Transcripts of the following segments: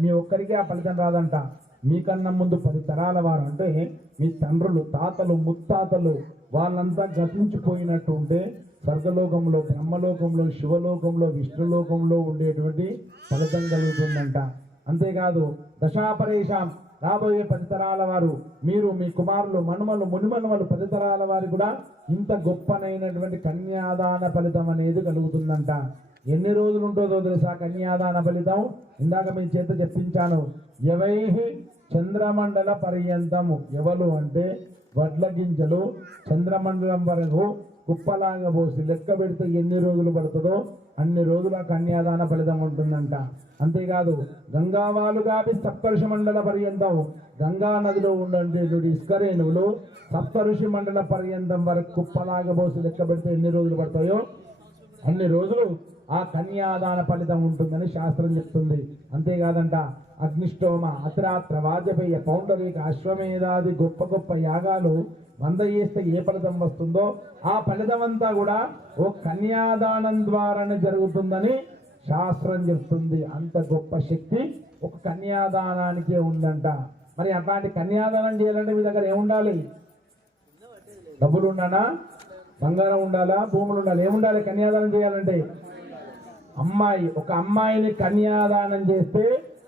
మీ ఒక్కరికి ఆ ఫలితం రాదంట. మీకన్నా ముందు పది తరాల వారు అంటే మీ తండ్రులు తాతలు ముత్తాతలు వాళ్ళంతా గతించిపోయినట్టు ఉంటే స్వర్గలోకంలో బ్రహ్మలోకంలో శివలోకంలో విష్ణులోకంలో ఉండేటువంటి ఫలితం కలుగుతుందంట. అంతేకాదు దశాపరేషాం రాబోయే పది తరాల వారు మీరు మీ కుమారులు మనుమలు మునిమనుమలు పది తరాల వారు కూడా ఇంత గొప్పనైనటువంటి కన్యాదాన ఫలితం అనేది కలుగుతుందంట. ఎన్ని రోజులు ఉంటుందో తెలుసా కన్యాదాన ఫలితం? ఇందాక మీ చేత చెప్పించాను. ఎవైహి చంద్రమండల పర్యంతము. ఎవలు అంటే వడ్ల గింజలు చంద్రమండలం వరకు కుప్పలాగా పోసి లెక్క పెడితే ఎన్ని రోజులు పడుతుందో అన్ని రోజుల కన్యాదాన ఫలితం ఉంటుందంట. అంతేకాదు గంగావాలుగాపి సప్తఋషి మండల పర్యంతం గంగా నదిలో ఉండేటువంటి ఇస్కరేణువులు సప్తఋషి మండల పర్యంతం వరకు కుప్పలాగా పోసి లెక్క పెడితే ఎన్ని రోజులు పడతాయో అన్ని రోజులు ఆ కన్యాదాన ఫలితం ఉంటుందని శాస్త్రం చెప్తుంది. అంతేకాదంట అగ్నిష్టోమ అతిరాత్ర వాజపేయ పౌండరీక అశ్వమేధాది గొప్ప గొప్ప యాగాలు వంద చేస్తే ఏ ఫలితం వస్తుందో ఆ ఫలితం అంతా కూడా ఓ కన్యాదానం ద్వారానే జరుగుతుందని శాస్త్రం చెప్తుంది. అంత గొప్ప శక్తి ఒక కన్యాదానానికే ఉందంట. మరి అట్లాంటి కన్యాదానం చేయాలంటే మీ దగ్గర ఏముండాలి? డబ్బులు ఉండాలా బంగారం ఉండాలా? భూములు ఉండాలి? ఏముండాలి కన్యాదానం చేయాలంటే? అమ్మాయి. ఒక అమ్మాయిని కన్యాదానం చేస్తే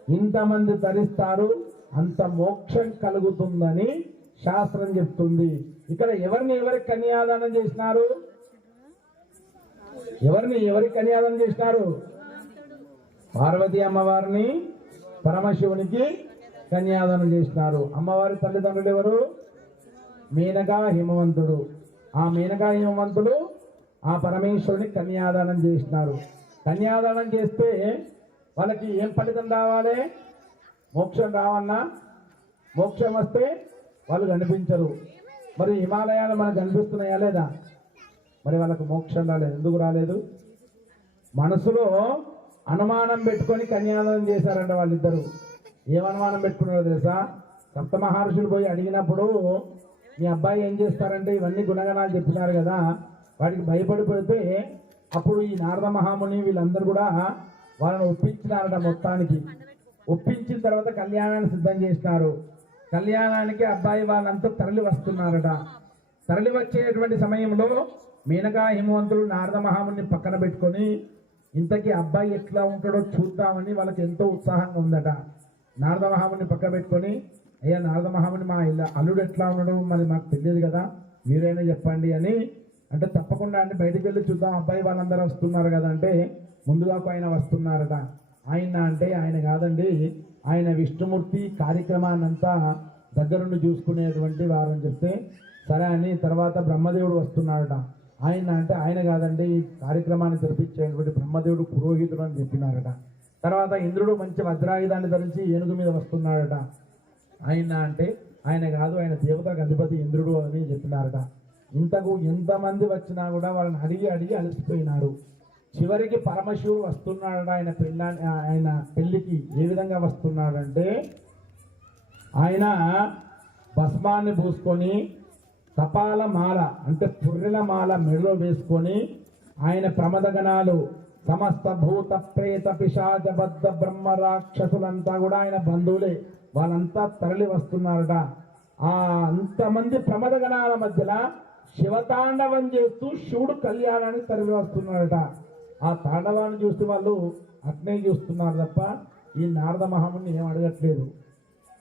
ఇంతమంది తరిస్తారు అంత మోక్షం కలుగుతుందని శాస్త్రం చెప్తుంది. ఇక్కడ ఎవరిని ఎవరికి కన్యాదానం చేసినారు? ఎవరిని ఎవరికి కన్యాదానం చేసినారు? పార్వతీ అమ్మవారిని పరమశివునికి కన్యాదానం చేసినారు. అమ్మవారి తల్లిదండ్రులు ఎవరు? మీనగా హిమవంతుడు. ఆ మీనగా హిమవంతుడు ఆ పరమేశ్వరుని కన్యాదానం చేసినారు. కన్యాదానం చేస్తే వాళ్ళకి ఏం ఫలితం రావాలి? మోక్షం రావన్నా మోక్షం వస్తే వాళ్ళు కనిపించరు. మరి హిమాలయాలు మనకు కనిపిస్తున్నాయా లేదా? మరి వాళ్ళకు మోక్షం రాలేదు. ఎందుకు రాలేదు? మనసులో అనుమానం పెట్టుకొని కన్యాదానం చేశారంట వాళ్ళిద్దరు. ఏం అనుమానం పెట్టుకున్నారో తెలుసా? సప్త మహర్షులు పోయి అడిగినప్పుడు మీ అబ్బాయి ఏం చేస్తారంటే ఇవన్నీ గుణగణాలు చెప్పినారు కదా. వాడికి భయపడిపోతే అప్పుడు ఈ నారద మహాముని వీళ్ళందరూ కూడా వాళ్ళని ఒప్పించినారట మొత్తానికి. ఒప్పించిన తర్వాత కళ్యాణాన్ని సిద్ధం చేసినారు. కళ్యాణానికి అబ్బాయి వాళ్ళంతా తరలి వస్తున్నారట. తరలి వచ్చేటువంటి సమయంలో మీనకా హిమవంతుడు నారద మహాముని పక్కన పెట్టుకొని ఇంతకీ అబ్బాయి ఎట్లా ఉంటాడో చూద్దామని వాళ్ళకి ఎంతో ఉత్సాహంగా ఉందట. నారద మహాముని పక్కన పెట్టుకొని అయ్యా నారద మహాముని మా ఇల్లు అల్లుడు ఎట్లా ఉండడం మరి మాకు తెలియదు కదా. మీరైనా చెప్పండి అని అంటే తప్పకుండా అంటే బయటికి వెళ్ళి చూద్దాం అబ్బాయి వాళ్ళందరూ వస్తున్నారు కదా అంటే ముందుగా ఆయన వస్తున్నారట. ఆయన అంటే ఆయన కాదండి ఆయన విష్ణుమూర్తి కార్యక్రమాన్నంతా దగ్గరుండి చూసుకునేటువంటి వారు అని చెప్తే సరే అని తర్వాత బ్రహ్మదేవుడు వస్తున్నాడట. ఆయన అంటే ఆయన కాదండి ఈ కార్యక్రమాన్ని జరిపించేటువంటి బ్రహ్మదేవుడు పురోహితుడు అని చెప్పినారట. తర్వాత ఇంద్రుడు మంచి వజ్రాయుధాన్ని ధరించి ఏనుగు మీద వస్తున్నాడట. ఆయన అంటే ఆయన కాదు ఆయన దేవతకు అధిపతి ఇంద్రుడు అని చెప్పినారట. ఇంతకు ఎంతమంది వచ్చినా కూడా వాళ్ళని అడిగి అడిగి అలసిపోయినారు. చివరికి పరమశివుడు వస్తున్నాడట. ఆయన పెళ్ళ ఆయన పెళ్ళికి ఏ విధంగా వస్తున్నాడంటే ఆయన భస్మాన్ని పూసుకొని కపాల మాల అంటే పుర్రెల మాల మెడలో వేసుకొని ఆయన ప్రమదగణాలు సమస్త భూత ప్రేత పిశాచ బద్ధ బ్రహ్మ రాక్షసులంతా కూడా ఆయన బంధువులే. వాళ్ళంతా తరలి వస్తున్నారట. ఆ అంతమంది ప్రమదగణాల మధ్యలో శివతాండవం చేస్తూ శివుడు కళ్యాణానికి తరలి వస్తున్నాడట. ఆ తాండవాన్ని చూస్తూ వాళ్ళు అట్నే చూస్తున్నారు తప్ప ఈ నారద మహాముని ఏం అడగట్లేదు.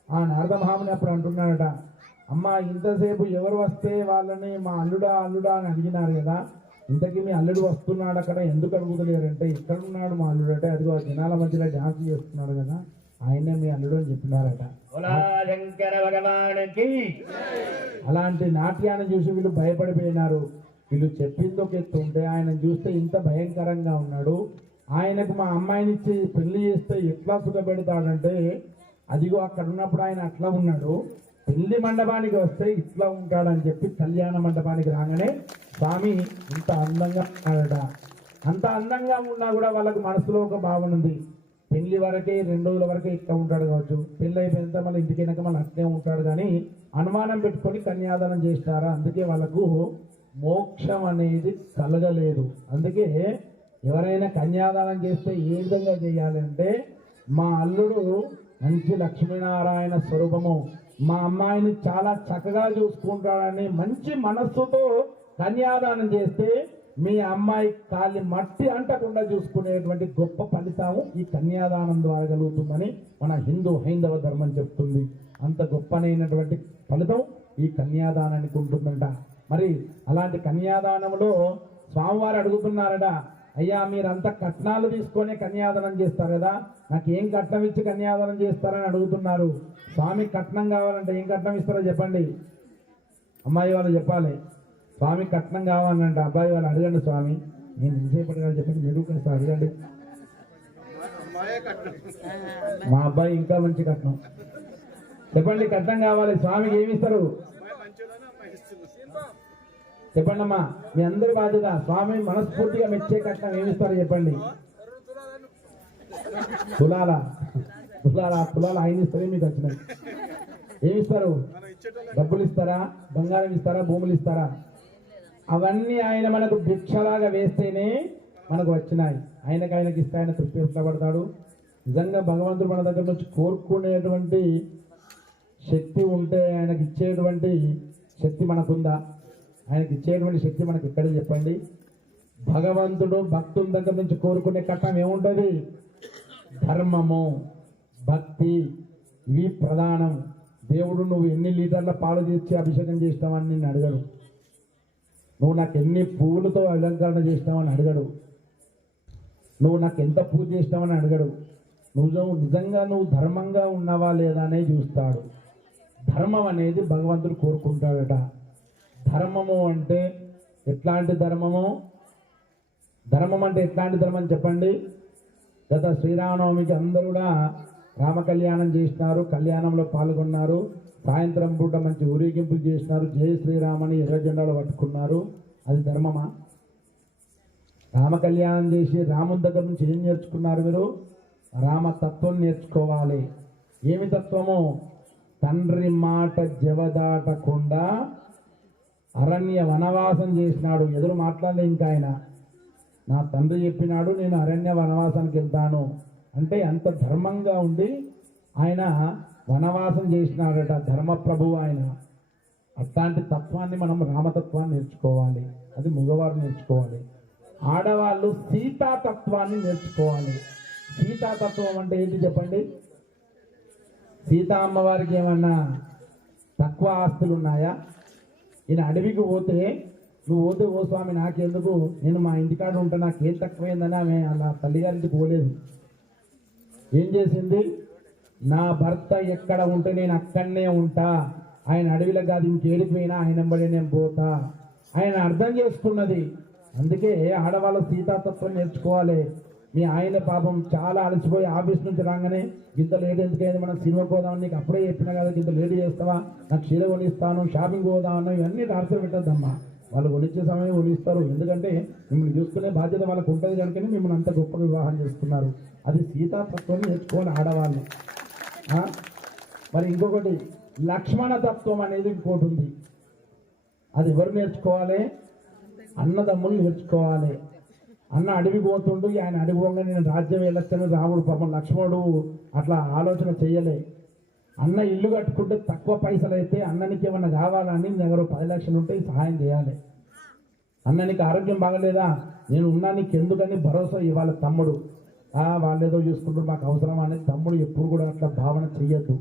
ఆ నారద మహాముని అప్పుడు అంటున్నాడట అమ్మా ఇంతసేపు ఎవరు వస్తే వాళ్ళని మా అల్లుడా అల్లుడా అని అడిగినారు కదా. ఇంతకీ మీ అల్లుడు వస్తున్నాడు అక్కడ ఎందుకు అడుగుతలేరంటే ఇక్కడ ఉన్నాడు మా అల్లుడు అంటే అదిగో జనాల మధ్యలో డాన్స్ చేస్తున్నాడు కదా ఆయనే మీ అల్లుడు అని చెప్పినారట. అలాంటి నాట్యాన్ని చూసి వీళ్ళు భయపడిపోయినారు. వీళ్ళు చెప్పింది ఒక ఎత్తు ఉంటే ఆయన చూస్తే ఇంత భయంకరంగా ఉన్నాడు. ఆయనకు మా అమ్మాయిని ఇచ్చి పెళ్ళి చేస్తే ఎట్లా సుఖపెడతాడంటే అదిగో అక్కడ ఉన్నప్పుడు ఆయన అట్లా ఉన్నాడు. పెళ్ళి మండపానికి వస్తే ఇట్లా ఉంటాడని చెప్పి కళ్యాణ మండపానికి రాగానే స్వామి ఇంత అందంగా ఉన్నాడట. అంత అందంగా ఉన్నా కూడా వాళ్ళకు మనసులో ఒక భావన ఉంది. పెళ్ళి వరకే రెండు రోజుల వరకే ఇక్కడ ఉంటాడు కావచ్చు. పెళ్ళి అయిపోయిన మళ్ళీ ఇంటికి వెనక మళ్ళీ అట్లే ఉంటాడు కానీ అనుమానం పెట్టుకొని కన్యాదానం చేస్తారా? అందుకే వాళ్ళకు మోక్షం అనేది కలగలేదు. అందుకే ఎవరైనా కన్యాదానం చేస్తే ఏ విధంగా చేయాలంటే మా అల్లుడు మంచి లక్ష్మీనారాయణ స్వరూపము. మా అమ్మాయిని చాలా చక్కగా చూసుకుంటాడని మంచి మనస్సుతో కన్యాదానం చేస్తే మీ అమ్మాయి కాలి మట్టి అంటకుండా చూసుకునేటువంటి గొప్ప ఫలితాము ఈ కన్యాదానం ద్వారా కలుగుతుందని మన హిందూ హైందవ ధర్మం చెప్తుంది. అంత గొప్పనైనటువంటి ఫలితం ఈ కన్యాదానానికి ఉంటుందంట. మరి అలాంటి కన్యాదానంలో స్వామివారు అడుగుతున్నారట అయ్యా మీరంతా కట్నాలు తీసుకొని కన్యాదానం చేస్తారు కదా నాకు ఏం కట్నం ఇచ్చి కన్యాదానం చేస్తారని అడుగుతున్నారు. స్వామి కట్నం కావాలంటే ఏం కట్నం ఇస్తారో చెప్పండి. అమ్మాయి వాళ్ళు చెప్పాలి స్వామి కట్నం కావాలంటే. అబ్బాయి వాళ్ళు అడగండి స్వామి నేను ఎంతసేపటి కాదు చెప్పండి మీరు కూడా అడగండి. మా అబ్బాయి ఇంకా మంచి కట్నం. చెప్పండి కట్నం కావాలి స్వామికి ఏమిస్తారు చెప్పండి అమ్మా మీ అందరి బాధ్యత స్వామి మనస్ఫూర్తిగా మెచ్చే కట్నం ఏమిస్తారు చెప్పండి. తులాల తులాల తులాల ఆయన ఇస్తారు మీకు వచ్చినాయి ఏమిస్తారు డబ్బులు ఇస్తారా? బంగారం ఇస్తారా? భూములు ఇస్తారా? అవన్నీ ఆయన మనకు భిక్షలాగా వేస్తేనే మనకు వచ్చినాయి. ఆయనకు ఆయనకి ఇస్తే ఆయన తృప్తి ఇష్టపడతాడు నిజంగా భగవంతుడు మన దగ్గర నుంచి కోరుకునేటువంటి శక్తి ఉంటే ఆయనకి ఇచ్చేటువంటి శక్తి మనకుందా? ఆయనకి ఇచ్చేటువంటి శక్తి మనకి ఇక్కడ చెప్పండి. భగవంతుడు భక్తుల దగ్గర నుంచి కోరుకునే కట్టం ఏముంటుంది? ధర్మము భక్తి ఇవి ప్రధానం. దేవుడు నువ్వు ఎన్ని లీటర్ల పాలు తీర్చి అభిషేకం చేస్తావని నేను అడగడు. నువ్వు నాకు ఎన్ని పువ్వులతో అలంకరణ చేస్తావని అడగడు. నువ్వు నాకు ఎంత పూజ చేస్తావని అడగడు. నువ్వు నిజంగా నువ్వు ధర్మంగా ఉన్నావా లేదా అనే చూస్తాడు. ధర్మం అనేది భగవంతుడు కోరుకుంటాడట. ధర్మము అంటే ఎట్లాంటి ధర్మము? ధర్మం అంటే ఎట్లాంటి ధర్మం చెప్పండి? గత శ్రీరామనవమికి అందరూ కూడా రామ కళ్యాణం చేసినారు కళ్యాణంలో పాల్గొన్నారు. సాయంత్రం పూట మంచి ఊరేగింపులు చేసినారు. జై శ్రీరామని ఎర్ర జెండాలు పట్టుకున్నారు. అది ధర్మమా? రామ కళ్యాణం చేసి రాముని దగ్గర నుంచి ఏం నేర్చుకున్నారు మీరు? రామతత్వం నేర్చుకోవాలి. ఏమి తత్వము? తండ్రి మాట జవదాటకుండా అరణ్య వనవాసం చేసినాడు. ఎదురు మాట్లాడలే ఇంకా ఆయన. నా తండ్రి చెప్పినాడు నేను అరణ్య వనవాసానికి వెళ్తాను. అంటే అంత ధర్మంగా ఉండి ఆయన వనవాసం చేసినాడట ధర్మప్రభువు ఆయన. అట్లాంటి తత్వాన్ని మనం రామతత్వాన్ని నేర్చుకోవాలి. అది మగవారు నేర్చుకోవాలి. ఆడవాళ్ళు సీతాతత్వాన్ని నేర్చుకోవాలి. సీతాతత్వం అంటే ఏంటి చెప్పండి? సీతా అమ్మవారికి ఏమన్నా తక్కువ ఆస్తులు ఉన్నాయా ఈయన అడవికి పోతే నువ్వు పోతే ఓ స్వామి నాకెందుకు? నేను మా ఇంటికాడ ఉంటా నాకేం తక్కువైందని ఆమె అలా తల్లిగారింటికి పోలేదు. ఏం చేసింది? నా భర్త ఎక్కడ ఉంటే నేను అక్కడనే ఉంటా. ఆయన అడవిలో కాదు ఇంకేడిపోయినా ఆయన బడి నేను పోతా. ఆయన అర్థం చేసుకున్నది. అందుకే ఆడవాళ్ళ సీతాతత్వం నేర్చుకోవాలి. మీ ఆయన పాపం చాలా అలసిపోయి ఆఫీస్ నుంచి రాగానే ఇంత లేట్ ఎందుకైంది? మనం సినిమా పోదామని నీకు అప్పుడే చెప్పినా కదా ఇంత లేట్ చేస్తావా? నాకు చీర కొనిస్తాను షాపింగ్ పోదామన్నా ఇవన్నీ టార్చర్ పెట్టద్దమ్మా. వాళ్ళు కొనిచ్చే సమయం కొనిస్తారు. ఎందుకంటే మిమ్మల్ని చూసుకునే బాధ్యత వాళ్ళకు ఉంటుంది కనుకనే మిమ్మల్ని అంత గొప్ప వివాహం చేసుకున్నారు. అది సీతాతత్వం నేర్చుకోవాలి ఆడవాళ్ళు. మరి ఇంకొకటి లక్ష్మణ తత్వం అనేది ఇంకోటి ఉంది. అది ఎవరు నేర్చుకోవాలి? అన్నదమ్ములు నేర్చుకోవాలి. అన్న అడవి పోతుండు ఆయన అడవి పోగా నేను రాజ్యం వెళ్ళొచ్చని రాముడు పాపం లక్ష్మణుడు అట్లా ఆలోచన చేయలే. అన్న ఇల్లు కట్టుకుంటే తక్కువ పైసలు అయితే అన్ననికి ఏమన్నా కావాలని దగ్గర పది లక్షలు ఉంటే సహాయం చేయాలి. అన్న నీకు ఆరోగ్యం బాగలేదా? నేను ఉన్నా నీకు ఎందుకని భరోసా ఇవాళ తమ్ముడు. వాళ్ళు వాళ్ళేదో చూసుకుంటారు మాకు అవసరం అనేది తమ్ముడు ఎప్పుడు కూడా అట్లా భావన చెయ్యొద్దు.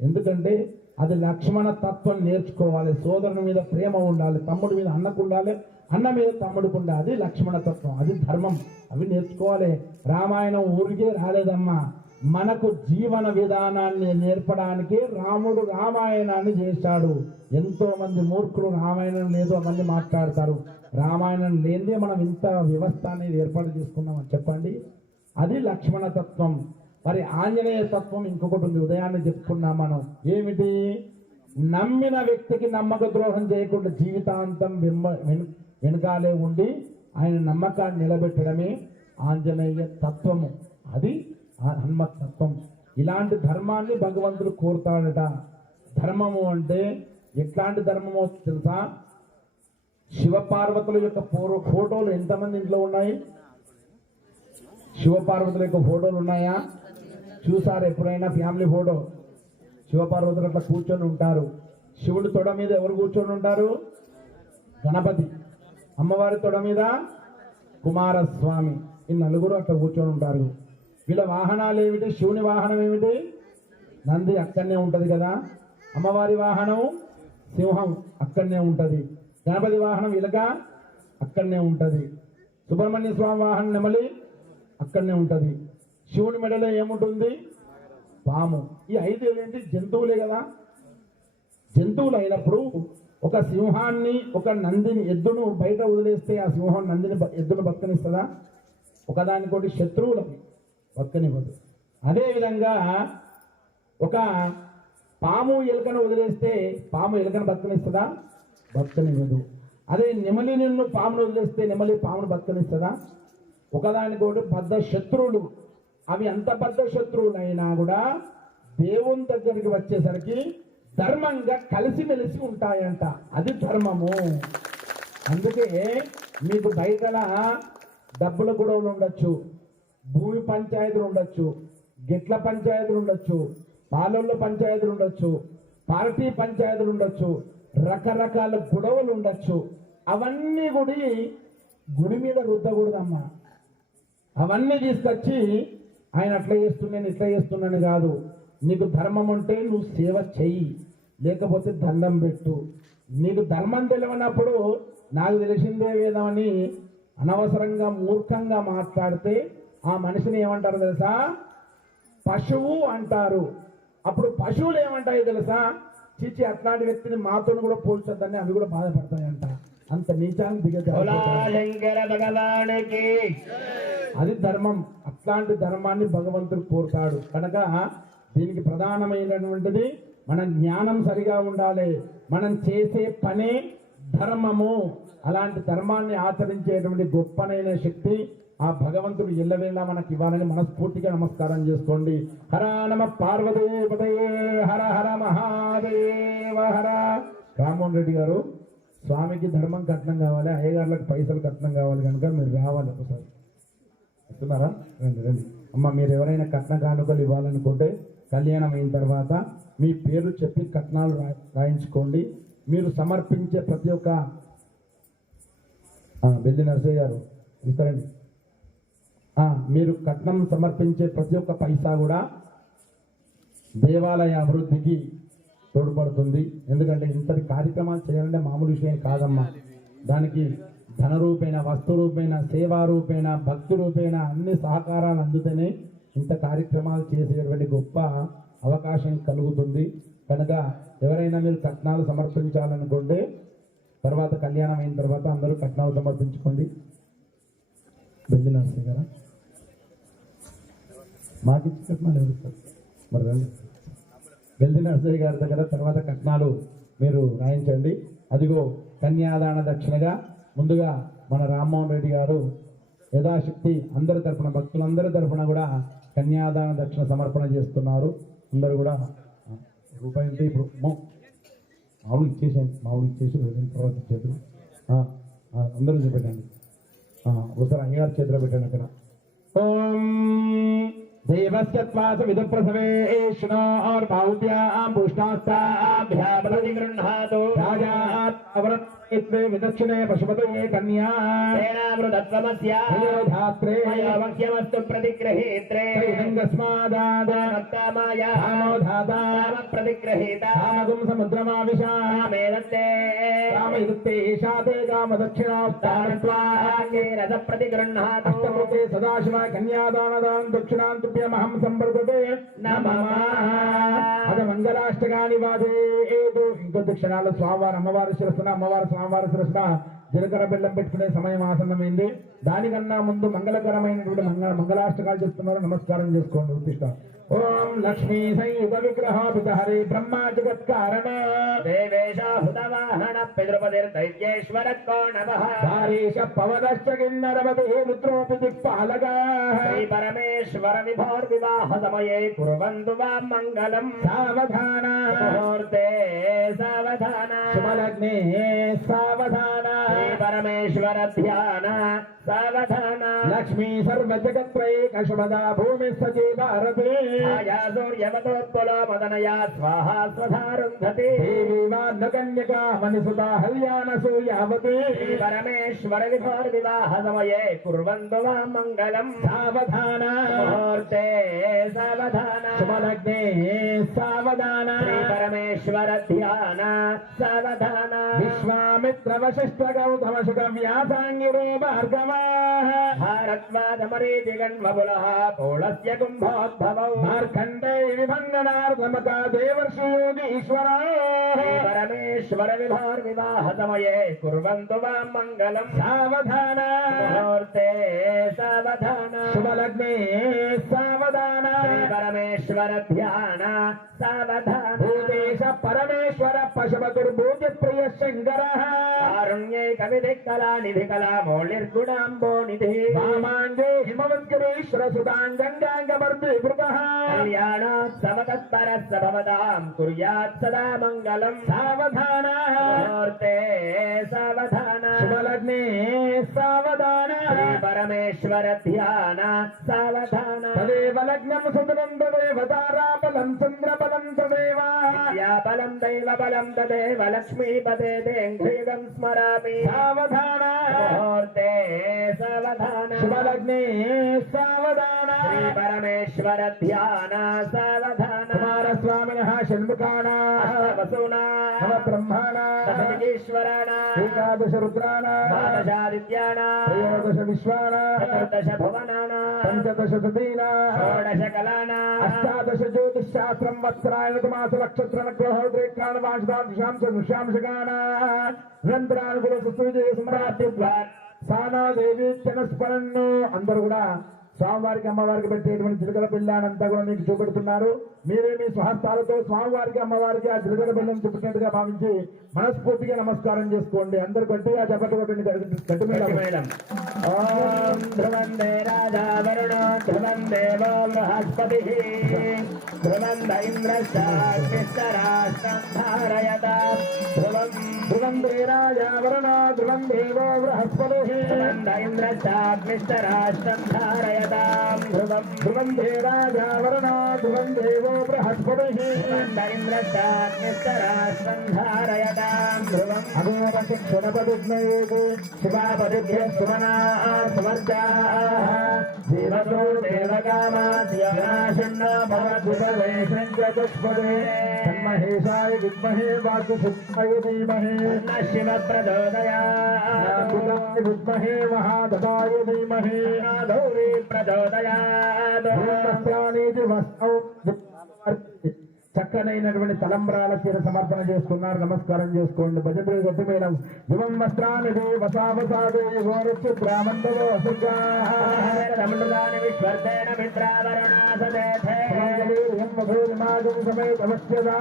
ఎందుకంటే అది లక్ష్మణ తత్వం నేర్చుకోవాలి. సోదరుని మీద ప్రేమ ఉండాలి తమ్ముడి మీద అన్నకు ఉండాలి అన్న మీద తమ్ముడికి ఉండాలి అది లక్ష్మణ తత్వం. అది ధర్మం. అవి నేర్చుకోవాలి. రామాయణం ఊరికే రాలేదమ్మా. మనకు జీవన విధానాన్ని నేర్పడానికి రాముడు రామాయణాన్ని చేశాడు. ఎంతో మంది మూర్ఖులు రామాయణం లేదు అవన్నీ మాట్లాడతారు. రామాయణం లేనిదే మనం ఇంత వ్యవస్థ అనేది ఏర్పాటు చేసుకున్నామని చెప్పండి. అది లక్ష్మణ తత్వం. మరి ఆంజనేయ తత్వం ఇంకొకటి ఉంది. ఉదయాన్నే చెప్పుకున్నాం మనం. ఏమిటి? నమ్మిన వ్యక్తికి నమ్మక ద్రోహం చేయకుండా జీవితాంతం వెంబ వెను- ఉండి ఆయన నమ్మకాన్ని నిలబెట్టడమే ఆంజనేయ తత్వము. అది ఆ హనుమత్ తత్వం. ఇలాంటి ధర్మాన్ని భగవంతుడు కోరుతాడట. ధర్మము అంటే ఎట్లాంటి ధర్మమో తెలుసా? శివపార్వతుల యొక్క పూర్వ ఫోటోలు ఎంతమంది ఇంట్లో ఉన్నాయి? శివపార్వతుల యొక్క ఫోటోలు ఉన్నాయా? చూసారు ఎప్పుడైనా ఫ్యామిలీ ఫోటో? శివపార్వతులు అట్లా కూర్చొని ఉంటారు. శివుడు తొడ మీద ఎవరు కూర్చొని ఉంటారు? గణపతి. అమ్మవారి తొడ మీద కుమారస్వామి. ఈ నలుగురు అట్లా కూర్చొని ఉంటారు. వీళ్ళ వాహనాలు ఏమిటి? శివుని వాహనం ఏమిటి? నంది అక్కడనే ఉంటుంది కదా. అమ్మవారి వాహనం సింహం అక్కడనే ఉంటుంది. గణపతి వాహనం ఇలక అక్కడనే ఉంటుంది. సుబ్రహ్మణ్య స్వామి వాహనం నెమలి అక్కడనే ఉంటుంది. శివుని మెడలో ఏముంటుంది? పాము. ఈ ఐదు ఏంటి? జంతువులే కదా. జంతువులు అయినప్పుడు ఒక సింహాన్ని ఒక నందిని ఎద్దును బయట వదిలేస్తే ఆ సింహం నందిని ఎద్దును బక్కనిస్తుందా? ఒకదానికోటి శత్రువులకి బక్కనివ్వదు. అదేవిధంగా ఒక పాము ఎలుకను వదిలేస్తే పాము ఎలుకను బతకనిస్తుందా బతకనివ్వదు అదే నెమలి నిన్ను పామును వదిలేస్తే నెమలి పామును బతకనిస్తుందా ఒకదానికోటి పెద్ద శత్రువులు అవి ఎంత పెద్ద శత్రువులైనా కూడా దేవుని దగ్గరికి వచ్చేసరికి ధర్మంగా కలిసిమెలిసి ఉంటాయంట. అది ధర్మము. అందుకే మీకు బయట డబ్బుల గొడవలు ఉండొచ్చు భూమి పంచాయతీలు ఉండొచ్చు గిట్ల పంచాయతీలు ఉండొచ్చు పాలొల్ల పంచాయతీలు ఉండొచ్చు పార్టీ పంచాయతీలు ఉండొచ్చు రకరకాల గొడవలు ఉండొచ్చు. అవన్నీ గుడి గుడి మీద రుద్దకూడదమ్మా. అవన్నీ తీసుకొచ్చి ఆయన అట్లా చేస్తున్నాను ఇట్లా చేస్తున్నాను కాదు. నీకు ధర్మం ఉంటే నువ్వు సేవ చెయ్యి. లేకపోతే దండం పెట్టు. నీకు ధర్మం తెలియనప్పుడు నాకు తెలిసిందే వేదమని అనవసరంగా మూర్ఖంగా మాట్లాడితే ఆ మనిషిని ఏమంటారు తెలుసా? పశువు అంటారు. అప్పుడు పశువులు ఏమంటాయి తెలుసా? చిచి అట్లాంటి వ్యక్తిని మాతో కూడా పోల్చొద్దని అవి కూడా బాధపడతాయంట. అంత నీచాన్ని భగవానికి. అది ధర్మం. అట్లాంటి ధర్మాన్ని భగవంతుడు కోరుతాడు. కనుక దీనికి ప్రధానమైనటువంటిది మన జ్ఞానం సరిగా ఉండాలి. మనం చేసే పనే ధర్మము. అలాంటి ధర్మాన్ని ఆచరించేటువంటి గొప్పనైన శక్తి ఆ భగవంతుడు ఎల్లవేళ మనకి ఇవ్వాలని మనస్ఫూర్తిగా నమస్కారం చేసుకోండి. హర నమ పార్వదేవతయే హర హర మహాదేవ హర. రామ్మోహన్ రెడ్డి గారు స్వామికి ధర్మం కట్నం కావాలి అయ్యగారులకు పైసలు కట్నం కావాలి కనుక మీరు రావాలి ఒకసారి. వస్తున్నారా రండి రండి. అమ్మ మీరు ఎవరైనా కట్న కానుకలు ఇవ్వాలనుకుంటే కళ్యాణం అయిన తర్వాత మీ పేరు చెప్పి కట్నాలు రా రాయించుకోండి. మీరు సమర్పించే ప్రతి ఒక్క బెల్లి నర్సయ్య గారు ఇస్తారండి మీరు కట్నం సమర్పించే ప్రతి ఒక్క పైసా కూడా దేవాలయ అభివృద్ధికి తోడ్పడుతుంది. ఎందుకంటే ఇంతటి కార్యక్రమాలు చేయాలంటే మామూలు విషయం కాదమ్మా. దానికి ధన రూపేణ వస్తు రూపేణ సేవా రూపేణ భక్తి రూపేణ అన్ని సహకారాలు అందుతేనే ఇంత కార్యక్రమాలు చేసేటువంటి గొప్ప అవకాశం కలుగుతుంది. కనుక ఎవరైనా మీరు కట్నాలు సమర్పించాలనుకుంటే తర్వాత కళ్యాణం అయిన తర్వాత అందరూ కట్నాలు సమర్పించుకోండి. బెల్లి నరసింహ గారా? మాకు ఇచ్చిన కట్నాలు ఎవరు మరి రండి బెల్ది నర్సరీ గారి దగ్గర తర్వాత కట్నాలు మీరు రాయించండి. అదిగో కన్యాదాన దక్షిణగా ముందుగా మన రామ్మోహన్ రెడ్డి గారు యథాశక్తి అందరి తరపున భక్తులందరి తరపున కూడా కన్యాదాన దక్షిణ సమర్పణ చేస్తున్నారు. అందరూ కూడా రూపాయి ఇప్పుడు మామూలు ఇచ్చేసాను మామూలు ఇచ్చేసి తర్వాత చేతులు. అందరూ చూపెట్టండి. ఒకసారి అయ్యగారి చేతిలో పెట్టండి అక్కడ. ఓం దేవస్య త్వాస విధ ప్రసవేష్ణోర్బాహుభ్యాం పుష్టాస్తాభ్యాం ప్రతిగృహాతు రాజాత్వరణే విదక్షిణే పశుపతయే కన్యా సేనామృతత్వమస్య అయోధాత్రే వక్ష్యమస్తు ప్రతిగ్రహీత్రే త్రైలింగస్మాదాద భక్తామాయ రామోధాతా ప్రతిగ్రహీత రామగుం సముద్రమావిశా మేదత్తే రథ ప్రతిగృహాతు సదాశివ కన్యాదానదాం దక్షిణాం తుభ్యమహం సంవర్ధతే నమః అద మంగళాష్టకాని వాదేదు ఇంకో దక్షిణాలు స్వామివారు అమ్మవారు శిరస్సున అమ్మవారు స్వామివారి శిరస్సున జీలకర్ర బెల్లం పెట్టుకునే సమయం ఆసన్నమైంది. దానికన్నా ముందు మంగళకరమైనటువంటి మంగళ మంగళాష్టకాలు చెప్తున్నారు. నమస్కారం చేసుకోండి ఉత్తిష్ట ఓం లక్ష్మీ సంయుగ విగ్రహాపిత హరే బ్రహ్మా జగత్ కారణ దేవేశ హుతవాహన నమః. దారేశ పవనశ్చ రుద్రోపి దిక్పాలగా శ్రీ పరమేశ్వర విభోర్వివాహ సమయే కుర్వంతు వా మంగళం. సావధాన. ముహూర్తే సావధాన. శుభలగ్నే సావధాన. పరమేశ్వర ధ్యాన లక్ష్మీ సర్వజగత్రైకశుభదా భూమి సజీవారతే ఛాయా సూర్యవతోత్పులో మదనయా స్వాహా స్వధారుంధతి దేవీ వాన్నకన్యకా మనిసుతా హల్యాన సూయావతి పరమేశ్వర విభోర్వివాహ సమయే కుర్వంతు వా మంగళం సావధాన ముహూర్తే సావధాన పరమేశ్వర ధ్యాన సావధాన విశ్వామిత్ర వశిష్ఠ గౌతమ సుఖ వ్యాసాంగిరో భార్గవా భారద్వాజమరీతి గణ్మబులః పౌళస్య కుంభోద్భవౌ మార్కండేయ విభంగనార్ధమకా దేవర్షి యోగీశ్వరా శ్రీ పరమేశ్వర విభోర్వివాహ సమయే కుర్వంతు వా మంగళం సావధాన ముహూర్తే సావధాన శుభలగ్నే సావధాన శ్రీ పరమేశ్వర ధ్యాన సావధాన భూతేశ పరమేశ్వర పశుపతుర్భూతి ప్రియ శంకర కారుణ్యై కవిధి కళా నిధి కళా మౌళిర్గుణాంబో నిధి వామాంగే హిమవంతురేశ్వర సుతాంగంగాంగవర్తి భృత కళ్యాణోత్సవ తత్పర భవతాం కుర్యాత్ సదా మంగళం సావధాన సావధాన శుభలగ్నే సావధాన ధ్యాన సావధాన తదేవ లగ్నం సుతరం తదేవ తారాబలం చంద్రబలం తదేవ విద్యాబలం దైవబలం తదేవ లక్ష్మీపదే దేంఘ్రియుగం స్మరామి సావధాన ముహూర్తే సావధాన శుభలగ్నే సావధాన శ్రీ పరమేశ్వర ధ్యాన సావధాన కుమారస్వామిన షణ్ముఖాణ వసూనా నవ బ్రహ్మాణ ఈశ్వరాణ ఏకాదశ రుద్రాణ ద్వాదశాదిత్యాణ త్రయోదశ విశ్వాణ చతుర్దశ భువనాన పంచదశ సతీన షోడశ కళాన అష్టాదశ జ్యోతిష్ శాస్త్రం వత్సరాయణ మాస నక్షత్ర గ్రహోద్రేకాణ వాంశాంశ నృశాంశగాన నిరంతరానుగుణ సువిజయ సమ్రాట్య సానాదేవి స్మరణను అందరూ కూడా స్వామివారికి అమ్మవారికి పెట్టేటువంటి చిలకల పిల్లానంతా కూడా మీకు చూపెడుతున్నారు. మీరే మీ స్వహస్తాలతో స్వామివారికి అమ్మవారికి ఆ చిలకల పిల్లని చూపెట్టినట్టుగా భావించి మనస్ఫూర్తిగా నమస్కారం చేసుకోండి. అందరు గట్టిగా చెప్పటి కొట్టండి. ధ్రువం దేవో బృహస్పతి. ధ్రువం ఇంద్రశ్చాగ్నిశ్చరాష్ట్రం ధారయతాం ధ్రువం ధ్రువందే రాజావరణ ధ్రువం దేవో బృహస్పతి ధ్రువంద ఇంద్రశ్చాగ్నిశ్చరాష్ట్రం ధారయతాం ధ్రువం అగోరసి క్షణపతిజ్ఞయేది శివాపతిభ్య సుమనా సువర్గా జీవతో దేవకామాద్యనాశన్న భవద్విపదేశం చతుష్పదే తన్మహేశాయ महेशाय विद्महे वासुषुप्तये धीमहे। न शिवप्रचोदयाय विद्महे महादताय धीमहे। गौरी प्रचोदयात् ब्रह्मस्यानीति చక్కనైనటువంటి తలంబ్రాల చీర సమర్పణ చేసుకున్నారు. నమస్కారం చేసుకోండి. భజన గట్టి మేడం యువం వస్త్రానిది వసావసాదే గోరచ్చు బ్రాహ్మణలో అసుగా రమణుదాని విశ్వర్ధేన మిత్రావరుణాసదేథే మధురిమాగం సమేత వస్యదా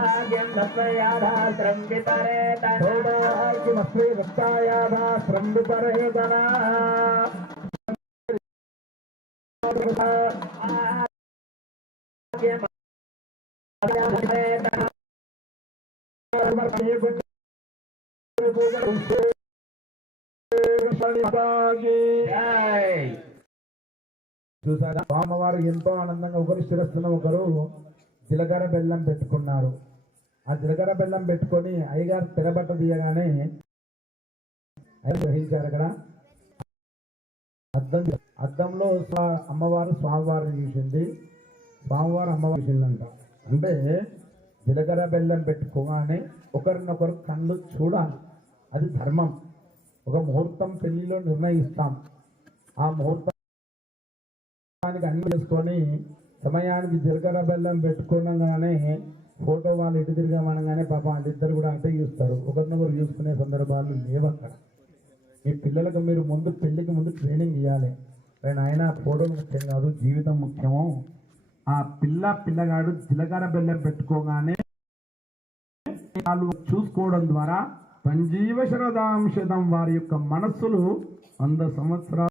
భాగ్యం తత్వయాధాత్రం విపరేత. సౌభాగ్యమస్త్రీ వక్తాయాధాస్త్రం విపరేదనా చూసారా? స్వామివారు ఎంతో ఆనందంగా ఒకరు శిరస్సును ఒకరు జీలకర్ర బెల్లం పెట్టుకున్నారు. ఆ జీలకర్ర బెల్లం పెట్టుకొని అయ్యగారు తెరబట్ట తీయగానే గ్రహించారు అక్కడ. అద్దం అద్దంలో అమ్మవారు స్వామివారిని చూసింది. స్వామివారు అమ్మవారు చూసిందంట. అంటే జీలకర్ర బెల్లం పెట్టుకోగానే ఒకరినొకరు కళ్ళు చూడాలి. అది ధర్మం. ఒక ముహూర్తం పెళ్ళిలో నిర్ణయిస్తాం. ఆ ముహూర్తం అన్ని చేసుకొని సమయానికి జీలకర్ర బెల్లం పెట్టుకోగానే ఫోటో వాళ్ళు ఎటు తిరిగామనగానే పాపం వాళ్ళిద్దరు కూడా అంటే చూస్తారు. ఒకరినొకరు చూసుకునే సందర్భాలు లేవు అక్కడ మీ పిల్లలకు మీరు ముందు పెళ్ళికి ముందు ట్రైనింగ్ ఇవ్వాలి ఆయన ఆయన ఫోటోలు ముఖ్యం కాదు జీవితం ముఖ్యము. ఆ పిల్ల పిల్లగాడు జీలకర్ర బెల్లం పెట్టుకోగానే వాళ్ళు చూసుకోవడం ద్వారా సంజీవ శరదాంశతం వారి యొక్క మనస్సులు వంద సంవత్సరాలు